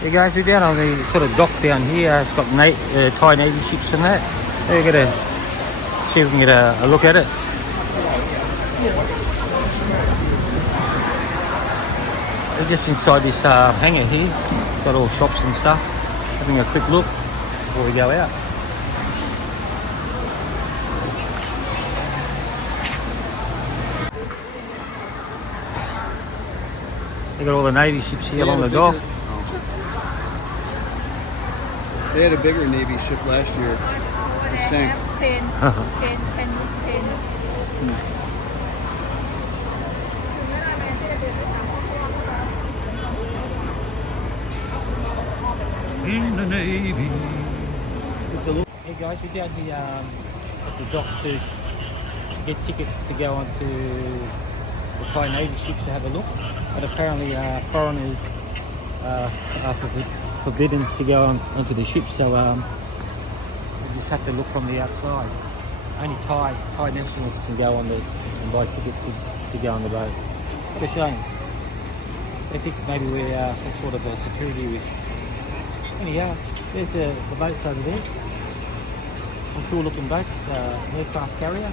Hey guys, we're down on the sort of dock down here. It's got Thai Navy ships and that. We're going to see if we can get a look at it. We're just inside this hangar here. Got all shops and stuff. Having a quick look before we go out. They got all the Navy ships here along the dock. They had a bigger Navy ship last year. It sank. 10 was 10. In the Navy. It's a little. Hey guys, we're down here at the docks to get tickets to go onto the Thai Navy ships to have a look. But apparently foreigners are forbidden to go onto the ship, so we just have to look from the outside. Only Thai nationals can go on and buy tickets to go on the boat. What a shame. They think maybe we're some sort of a security risk. Anyhow, there's the boats over there. Some cool looking boats. It's an aircraft carrier.